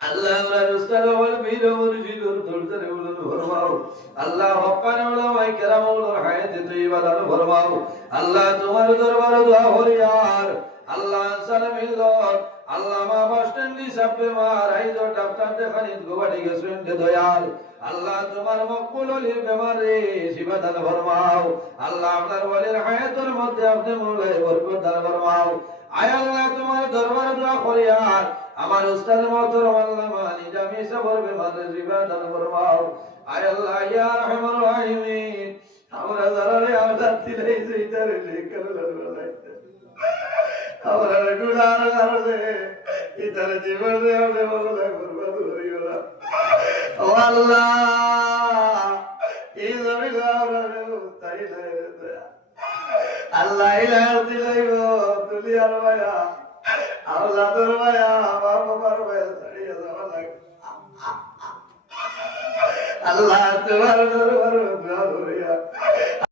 আল্লাহ আমরা রুস্তার ওয়াল বীর মুর্শিদুর দরজারে উলুন ফরমাও আল্লাহ হক্কানে উলামায়ে কেরামুল হায়াতে তৈয়বা দান ফরমাও আল্লাহ তোমার দরবারে দোয়া ফরিয়াদ আল্লাহ সালামিল্লাহ আল্লাহ মা বাসস্ট্যান্ডি সাপে মার আইজো ডাক্তার দেখানি গোবাড়ি গেছেন দে দয়াল আল্লাহ তোমার মকবুল ওলি বেমারে শিফা দান ফরমাও আল্লাহ আপনার ওয়ালির হায়াতের মধ্যে আপনি মৌলায়ে বরকত দান ফরমাও আয় আল্লাহ তোমার দরবারে দোয়া ফরিয়াদ আমার উস্তাদ মোহতরম আল্লামা নিজামী সাবর বেমারে শিফা দান ফরমাও আয় আল্লাহ ইয়া রহমান রহিমিন আমরা যারা আওতার দিলাই সেইটারে লেখার লাগাইতে আমরা গুনার কারণে ইতারে জীবনে আমরা বলা বরবাদ হইও না ও আল্লাহ এই জমিন আমরা তাই নাই রে আল্লাহ ইলাহ দিলাইব দুনিয়ার মায়া আল্লাহর মায়া বাবার মায়া ছাড়িয়ে যাওয়া লাগে আল্লাহ তোমার দরবার